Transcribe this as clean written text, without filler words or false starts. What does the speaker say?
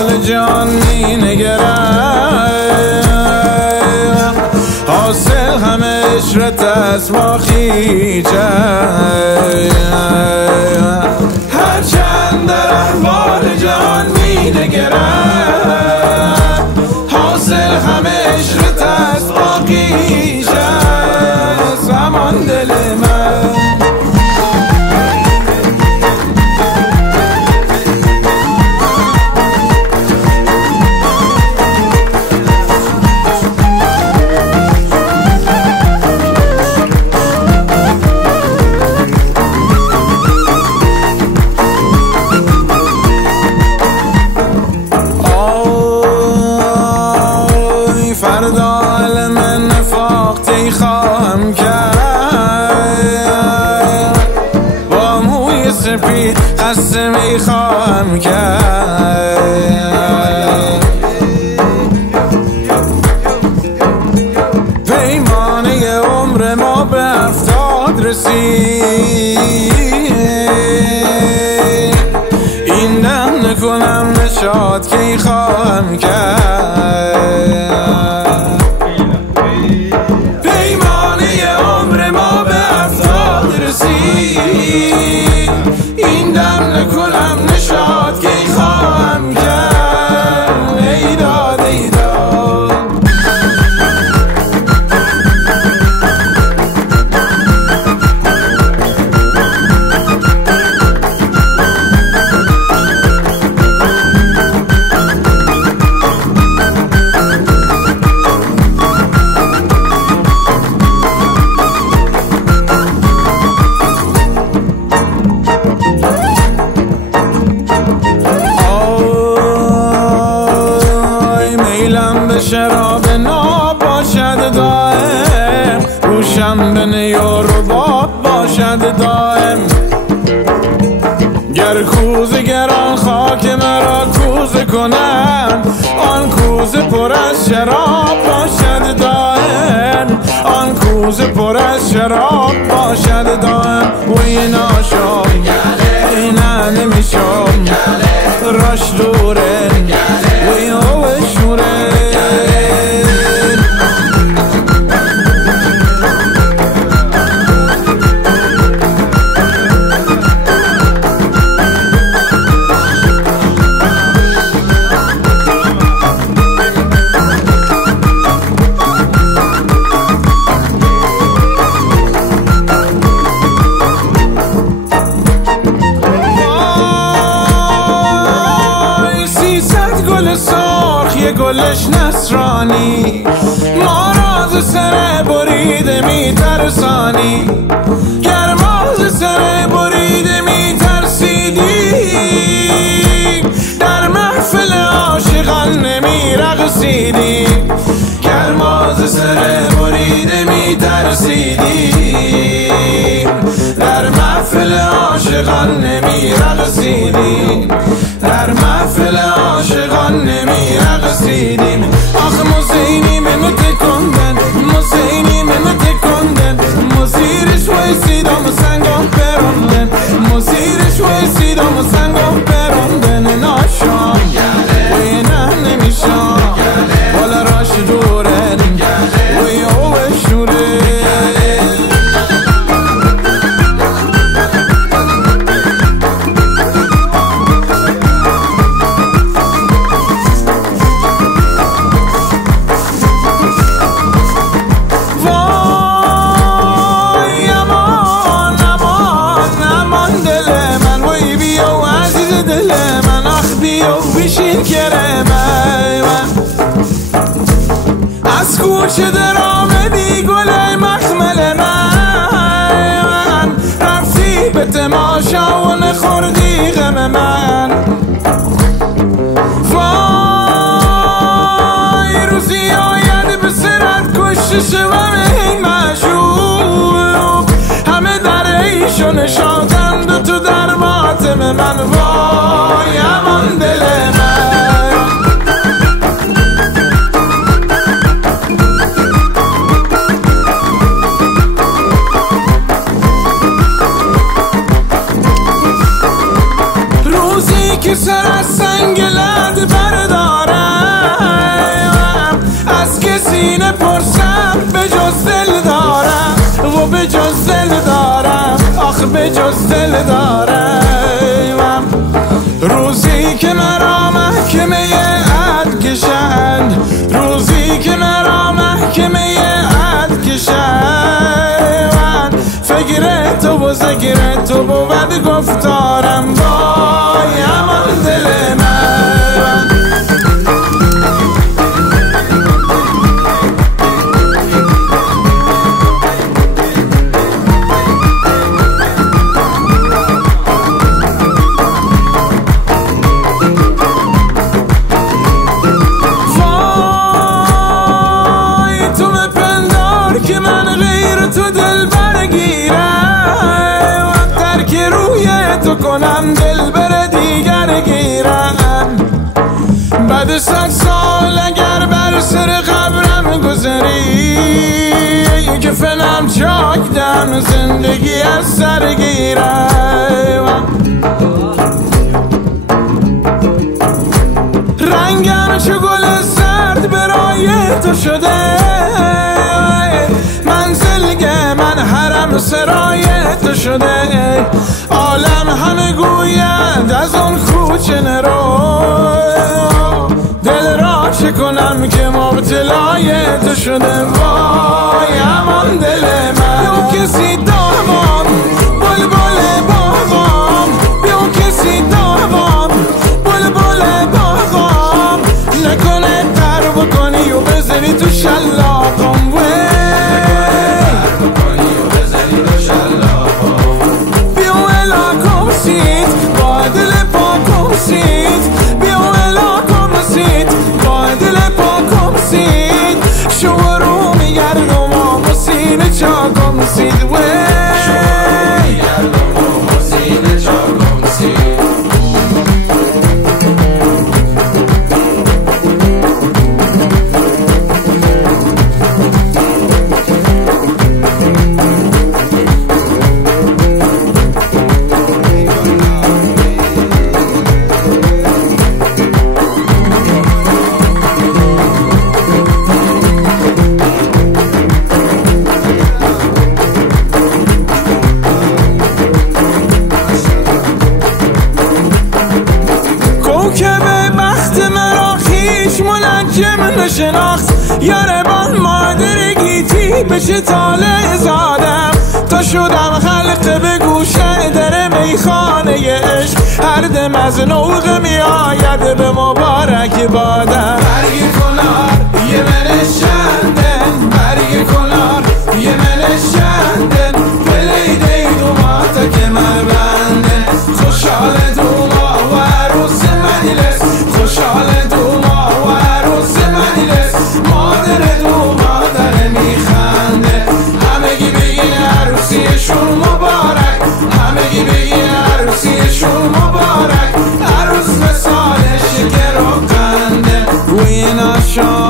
حال جان می نگرم، حاصل همه عشرت است با خیجم. هرچند در احوال جان می نگرم، حاصل همه عشرت است با خیجم. زمان دل من فردا علم نفاقتی خواهم کرد، با موی سپید قصه می خواهم کرد. پیمانه عمر ما به 70 رسید، این دم نکنم نشاط کی خواهم کرد. این دم نکنم نشاط کی خواهم کرد. ای داد ای داد شراب ناب باشد دائم، روشم به نی و رباب باشد دائم. گر کوزه گران خاک مرا کوزه کنم، آن کوزه پر از شراب باشد دائم، آن کوزه پر از شراب باشد دائم. وی ناشم وی نه نمیشم راش دوره وی او شوره. سرخ یه گلش نصرانی، ما راز سر بریده می ترسانی. گر ما ز سر بریده می ترسیدی، در محفل عاشقان نمی رقصیدی. گر ما ز سر بریده می ترسیدی، در محفل عاشقان نمی رقصیدی. در محفل عاشقان نمی رقصیدیم. آخه موزینی منو تکندن، موزینی منو تکندن، موزیرش ویسیدم و سنگم پروندن، موزیرش ویسیدم و سنگم پروندن. ناشام وی نه نمیشام والا راش دورن وی او شوره. بشین کرمه من از کوچه در آمدی گل مخمل من، رفتی به تماشا و نخوردی غم من. وای روزی آید به سرت کشته شوم این معشوق، همه در ایشو نشاتند و تو در ماتم من. وای امان دل که سر از سنگ لد بر به جز دل دارم. روزی که مرا محکمه عد کشند، روزی که مرا محکمه عد کشند، فکر تو و ذکر تو بود گفتارم وای امان دل من. که من غیر تو دل برگیرم، وقتر که روی تو کنم دل بر دیگر گیرم. بعد 100 سال اگر بر سر قبرم گذری، که فنم چاک دم زندگی از سر گیرم. رنگم چو گل سرد برای تو شده، من حرم سرای تو شده. عالم همه گوید از اون کوچه نرو، دل را چه کنم که مبتلای تو شده وای امان دل من. بیو کسی دامام بلبل باغام، بیو کسی دامام بلبل باغام، نکنه تر بکنی و بزنی تو شلاقم. منجم نشناخت یاربان مادر گیتی بشه طالع زادم، تا شدم خلق به گوشه در میخانه عشق. هر دم از نوق می آید به مبارک بادم. برگ کنار یه من شندن، برگ کنار یه من شندن، بلی دید و ماتا که من بندن. خوشحال دوما و عروس مجلس، خوشحال دوما و عروس مجلس، مادر دوما داره میخنده. همگی بگین عروسیشون مبارک، همگی بگین عروسیشون مبارک. عروس مثال شکر و قنده روی ناشان